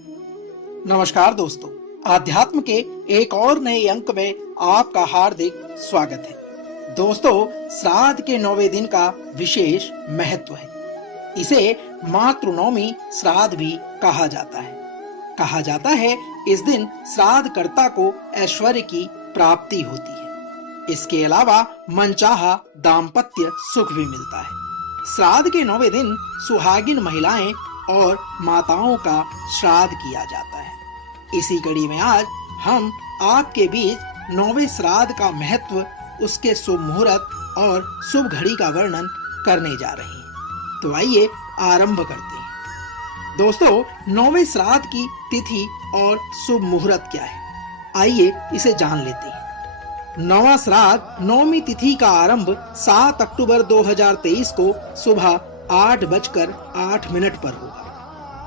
नमस्कार दोस्तों, आध्यात्म के एक और नए अंक में आपका हार्दिक स्वागत है। दोस्तों, श्राद्ध के 9वें दिन का विशेष महत्व है। इसे मातृनवमी श्राद्ध भी कहा जाता है। कहा जाता है इस दिन श्राद्ध कर्ता को ऐश्वर्य की प्राप्ति होती है। इसके अलावा मनचाहा दाम्पत्य सुख भी मिलता है। श्राद्ध के 9वें दिन सुहागिन महिलाएं और माताओं का श्राद्ध किया जाता है। इसी कड़ी में आज हम आपके बीच 9वें श्राद्ध का महत्व, उसके शुभ मुहूर्त और शुभ घड़ी का वर्णन करने जा रहे हैं। तो आइए आरंभ करते हैं। दोस्तों, 9वें श्राद्ध की तिथि और शुभ मुहूर्त क्या है, आइए इसे जान लेते हैं। 9वां श्राद्ध 9वीं तिथि का आरंभ 7 अक्टूबर 2023 को सुबह 8:08 पर होगा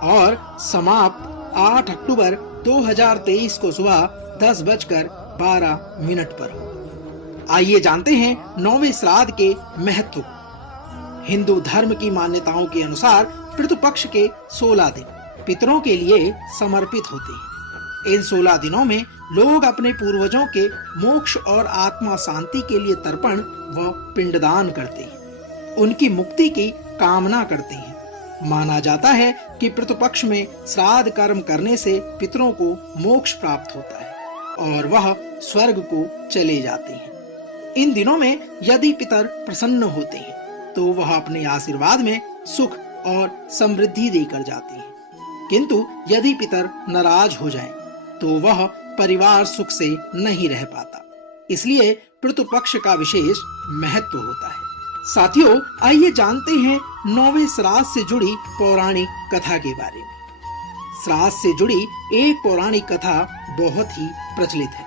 और समाप्त 8 अक्टूबर 2023 को सुबह 10:12 पर होगा। आइए जानते हैं 9वें श्राद्ध के महत्व को। हिंदू धर्म की मान्यताओं के अनुसार पितृपक्ष के 16 दिन पितरों के लिए समर्पित होते हैं। इन 16 दिनों में लोग अपने पूर्वजों के मोक्ष और आत्मा शांति के लिए तर्पण व पिंडदान करते हैं, उनकी मुक्ति की कामना करते हैं। माना जाता है कि पितृपक्ष में श्राद्ध कर्म करने से पितरों को मोक्ष प्राप्त होता है और वह स्वर्ग को चले जाते हैं। इन दिनों में यदि पितर प्रसन्न होते हैं तो वह अपने आशीर्वाद में सुख और समृद्धि देकर जाते हैं, किंतु यदि पितर नाराज हो जाएं तो वह परिवार सुख से नहीं रह पाता। इसलिए पितृपक्ष का विशेष महत्व होता है। साथियों, आइए जानते हैं 9वें श्राद्ध से जुड़ी पौराणिक कथा के बारे में। श्राद्ध से जुड़ी एक पौराणिक कथा बहुत ही प्रचलित है,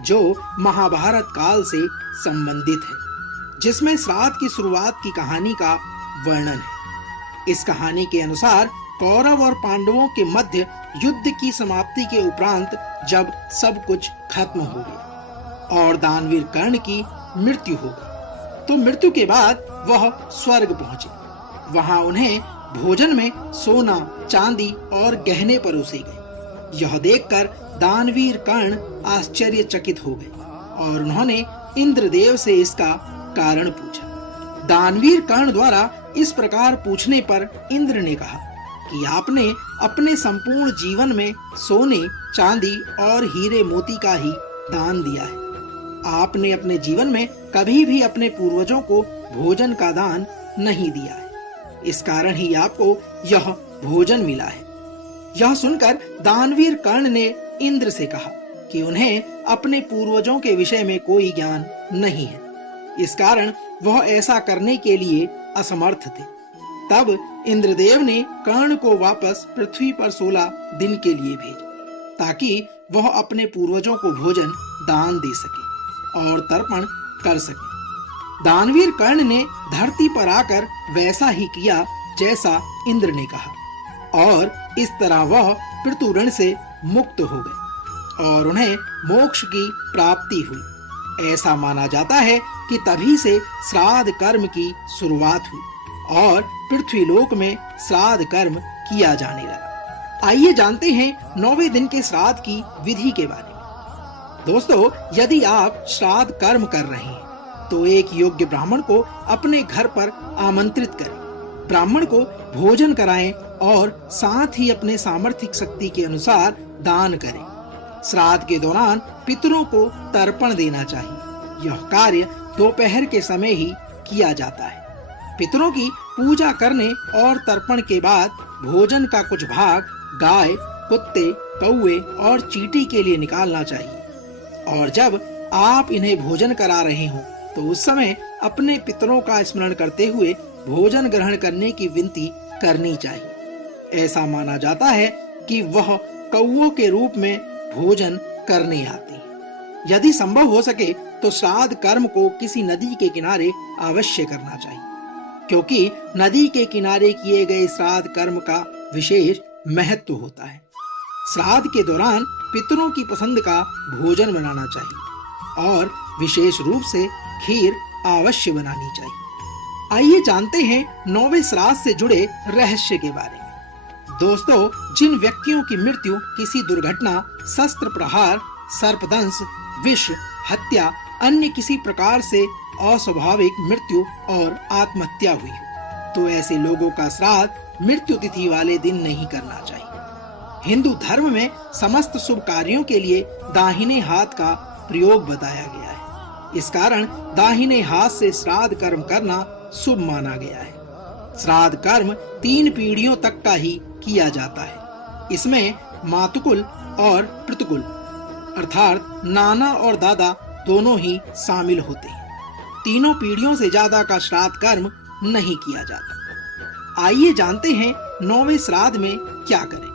जो महाभारत काल से संबंधित है, जिसमें श्राद्ध की शुरुआत की कहानी का वर्णन है। इस कहानी के अनुसार कौरव और पांडवों के मध्य युद्ध की समाप्ति के उपरांत जब सब कुछ खत्म हो गया और दानवीर कर्ण की मृत्यु हो गई, तो मृत्यु के बाद वह स्वर्ग पहुंचे। वहां उन्हें भोजन में सोना, चांदी और गहने परोसे गए। यह देखकर दानवीर कर्ण आश्चर्यचकित हो गए और उन्होंने इंद्रदेव से इसका कारण पूछा। दानवीर कर्ण द्वारा इस प्रकार पूछने पर इंद्र ने कहा कि आपने अपने संपूर्ण जीवन में सोने, चांदी और हीरे मोती का ही दान दिया है। आपने अपने जीवन में कभी भी अपने पूर्वजों को भोजन का दान नहीं दिया है। इस कारण ही आपको यह भोजन मिला है। यह सुनकर दानवीर कर्ण ने इंद्र से कहा कि उन्हें अपने पूर्वजों के विषय में कोई ज्ञान नहीं है। इस कारण वह ऐसा करने के लिए असमर्थ थे। तब इंद्रदेव ने कर्ण को वापस पृथ्वी पर 16 दिन के लिए भेजा, ताकि वह अपने पूर्वजों को भोजन दान दे सके और तर्पण कर सके। दानवीर कर्ण ने धरती पर आकर वैसा ही किया जैसा इंद्र ने कहा और इस तरह वह पृथु ऋण से मुक्त हो गए और उन्हें मोक्ष की प्राप्ति हुई। ऐसा माना जाता है कि तभी से श्राद्ध कर्म की शुरुआत हुई और पृथ्वीलोक में श्राद्ध कर्म किया जाने लगा। आइए जानते हैं 9वें दिन के श्राद्ध की विधि के बारे में। दोस्तों, यदि आप श्राद्ध कर्म कर रहे हैं तो एक योग्य ब्राह्मण को अपने घर पर आमंत्रित करें। ब्राह्मण को भोजन कराएं और साथ ही अपने सामर्थ्य शक्ति के अनुसार दान करें। श्राद्ध के दौरान पितरों को तर्पण देना चाहिए। यह कार्य दोपहर के समय ही किया जाता है। पितरों की पूजा करने और तर्पण के बाद भोजन का कुछ भाग गाय, कुत्ते, कौवे और चींटी के लिए निकालना चाहिए और जब आप इन्हें भोजन करा रहे हो तो उस समय अपने पितरों का स्मरण करते हुए भोजन ग्रहण करने की विनती करनी चाहिए। ऐसा माना जाता है कि वह कौवों के रूप में भोजन करने आते हैं। यदि संभव हो सके तो श्राद्ध कर्म को किसी नदी के किनारे अवश्य करना चाहिए, क्योंकि नदी के किनारे किए गए श्राद्ध कर्म का विशेष महत्व होता है। श्राद्ध के दौरान पितरों की पसंद का भोजन बनाना चाहिए और विशेष रूप से खीर अवश्य बनानी चाहिए। आइए जानते हैं 9वें श्राद्ध से जुड़े रहस्य के बारे में। दोस्तों, जिन व्यक्तियों की मृत्यु किसी दुर्घटना, शस्त्र प्रहार, सर्पदंश, विष, हत्या, अन्य किसी प्रकार से अस्वाभाविक मृत्यु और आत्महत्या हुई हो, तो ऐसे लोगों का श्राद्ध मृत्यु तिथि वाले दिन नहीं करना चाहिए। हिंदू धर्म में समस्त शुभ कार्यों के लिए दाहिने हाथ का प्रयोग बताया गया है। इस कारण दाहिने हाथ से श्राद्ध कर्म करना शुभ माना गया है। श्राद्ध कर्म 3 पीढ़ियों तक का ही किया जाता है। इसमें मातुकुल और पितृकुल अर्थात नाना और दादा दोनों ही शामिल होते हैं। तीनों पीढ़ियों से ज्यादा का श्राद्ध कर्म नहीं किया जाता। आइए जानते हैं 9वें श्राद्ध में क्या करें।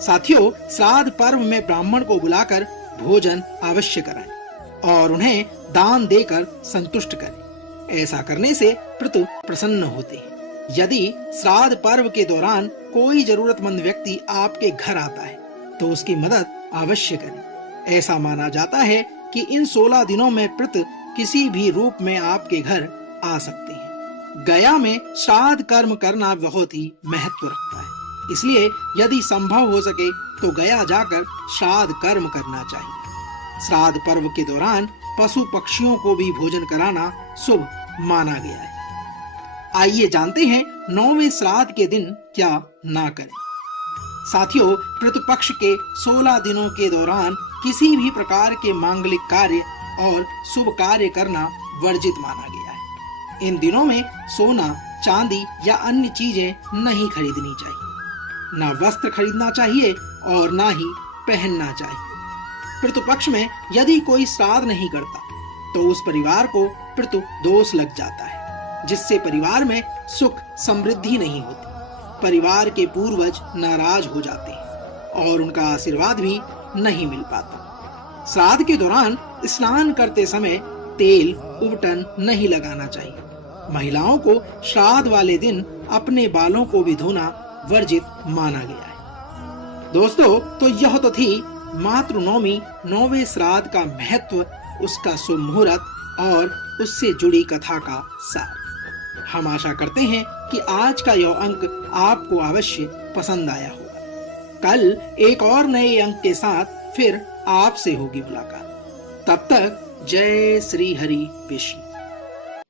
साथियों, श्राद्ध पर्व में ब्राह्मण को बुलाकर भोजन अवश्य कराएं और उन्हें दान देकर संतुष्ट करें। ऐसा करने से पितृ प्रसन्न होते हैं। यदि श्राद्ध पर्व के दौरान कोई जरूरतमंद व्यक्ति आपके घर आता है तो उसकी मदद अवश्य करें। ऐसा माना जाता है कि इन 16 दिनों में पितृ किसी भी रूप में आपके घर आ सकते हैं। गया में श्राद्ध कर्म करना बहुत ही महत्व रखता है, इसलिए यदि संभव हो सके तो गया जाकर श्राद्ध कर्म करना चाहिए। श्राद्ध पर्व के दौरान पशु पक्षियों को भी भोजन कराना शुभ माना गया है। आइए जानते हैं 9वें श्राद्ध के दिन क्या ना करें। साथियों, पितृपक्ष के 16 दिनों के दौरान किसी भी प्रकार के मांगलिक कार्य और शुभ कार्य करना वर्जित माना गया है। इन दिनों में सोना, चांदी या अन्य चीजें नहीं खरीदनी चाहिए। ना वस्त्र खरीदना चाहिए और ना ही पहनना चाहिए। पितृपक्ष में यदि कोई श्राद्ध नहीं करता तो उस परिवार को पितृ दोष लग जाता है, जिससे परिवार में सुख समृद्धि नहीं होती। परिवार के पूर्वज नाराज हो जाते हैं और उनका आशीर्वाद भी नहीं मिल पाता। श्राद्ध के दौरान स्नान करते समय तेल, उबटन नहीं लगाना चाहिए। महिलाओं को श्राद्ध वाले दिन अपने बालों को भी धोना वर्जित माना गया है। दोस्तों, तो यह तो थी मातृनवमी 9वें श्राद्ध का महत्व, उसका शुभ मुहूर्त और उससे जुड़ी कथा का सार। हम आशा करते हैं कि आज का यह अंक आपको अवश्य पसंद आया होगा। कल एक और नए अंक के साथ फिर आपसे होगी मुलाकात। तब तक जय श्री हरि विष्णु।